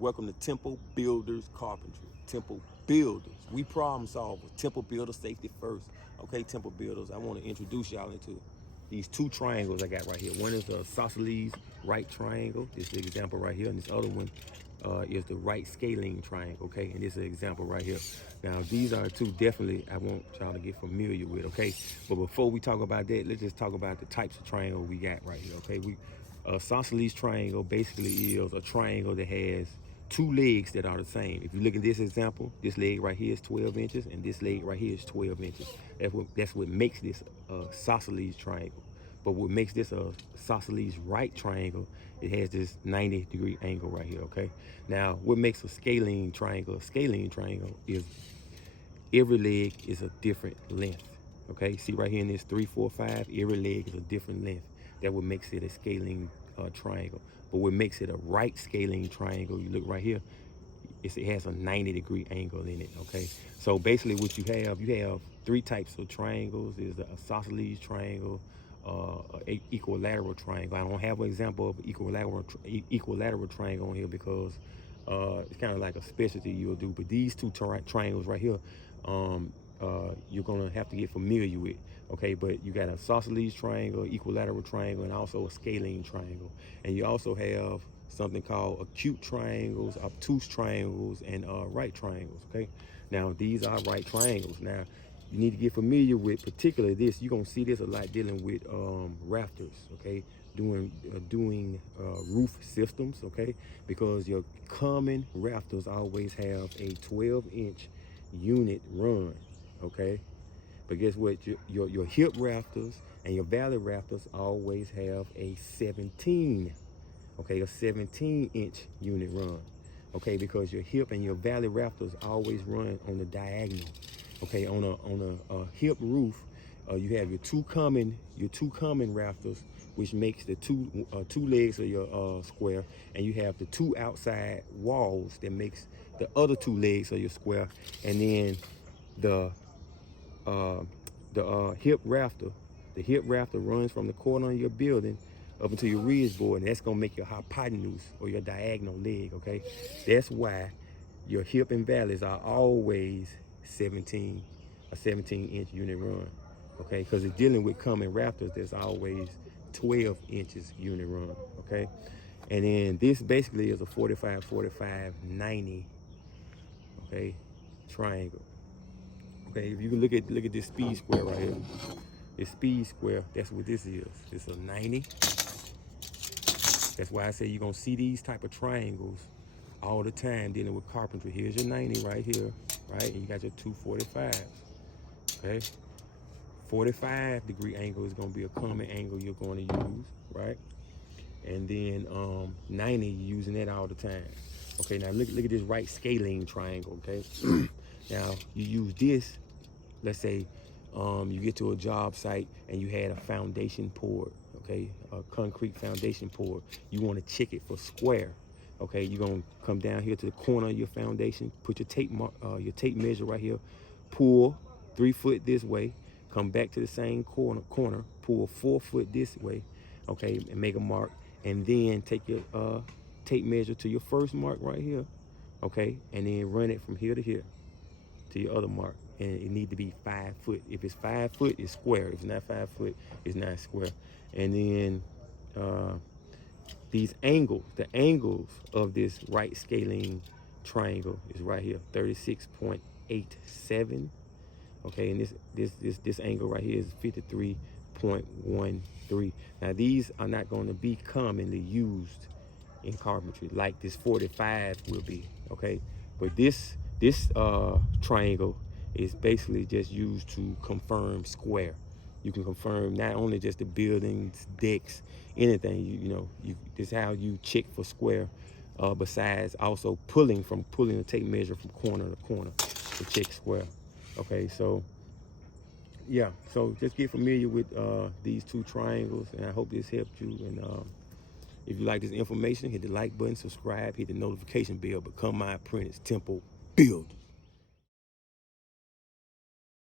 Welcome to Temple Builders Carpentry. Temple Builders. We problem solvers. Temple Builder safety first. Okay, Temple Builders, I want to introduce y'all into these two triangles I got right here. One is a isosceles right triangle. This is the example right here. And this other one is the right scalene triangle, okay? And this is an example right here. Now, these are two definitely I want y'all to get familiar with, okay? But before we talk about that, let's just talk about the types of triangle we got right here, okay? Isosceles triangle basically is a triangle that has two legs that are the same. If you look at this example, this leg right here is 12 inches and this leg right here is 12 inches. That's what makes this isosceles triangle. But what makes this a isosceles right triangle, it has this 90-degree angle right here, okay? Now, what makes a scalene triangle is every leg is a different length, okay? See right here in this 3, 4, 5, every leg is a different length. That what makes it a scalene triangle. But what makes it a right scalene triangle, you look right here, it has a 90-degree angle in it, okay? So basically what you have three types of triangles. There's an isosceles triangle, equilateral triangle. I don't have an example of equilateral triangle on here because it's kind of like a specialty you'll do. But these two triangles right here, you're gonna have to get familiar with, okay? But you got an isosceles triangle, equilateral triangle, and also a scalene triangle. And you also have something called acute triangles, obtuse triangles, and right triangles, okay? Now, these are right triangles. Now, you need to get familiar with particularly this. You're gonna see this a lot dealing with rafters, okay? Doing roof systems, okay? Because your common rafters always have a 12-inch unit run, okay? But guess what? Your hip rafters and your valley rafters always have a 17-inch unit run, okay? Because your hip and your valley rafters always run on the diagonal, okay? On a hip roof, you have your two common rafters, which makes the two legs of your square, and you have the two outside walls that makes the other two legs of your square, and then the hip rafter runs from the corner of your building up into your ridge board, and that's gonna make your hypotenuse or your diagonal leg, okay? That's why your hip and valleys are always a 17-inch unit run, okay? Because it's dealing with common rafters, there's always 12 inches unit run, okay? And then this basically is a 45, 45, 90, okay, triangle. Okay, if you can look at this speed square right here, this speed square, that's what this is. It's a 90. That's why I say you're gonna see these type of triangles all the time dealing with carpentry. Here's your 90 right here, right? And you got your 245s, okay? 45-degree angle is gonna be a common angle you're going to use, right? And then 90, you're using that all the time. Okay, now look at this right scalene triangle, okay? Now, you use this, let's say you get to a job site and you had a foundation poured, okay? A concrete foundation poured. You want to check it for square, okay? You're going to come down here to the corner of your foundation, put your tape measure right here, pull 3 foot this way, come back to the same corner, pull 4 foot this way, okay, and make a mark, and then take your tape measure to your first mark right here, okay, and then run it from here to here to your other mark, and it need to be 5 foot. If it's 5 foot, it's square. If it's not 5 foot, it's not square. And then these angles, the angles of this right scalene triangle is right here, 36.87. Okay, and this angle right here is 53.13. Now these are not going to be commonly used in carpentry like this 45 will be, okay? But this triangle is basically just used to confirm square. You can confirm not only just the buildings, decks, anything. This is how you check for square. Besides also pulling the tape measure from corner to corner to check square. Okay, so yeah, so just get familiar with these two triangles, and I hope this helped you. And if you like this information, hit the like button, subscribe, hit the notification bell, become my apprentice, Temple Builder.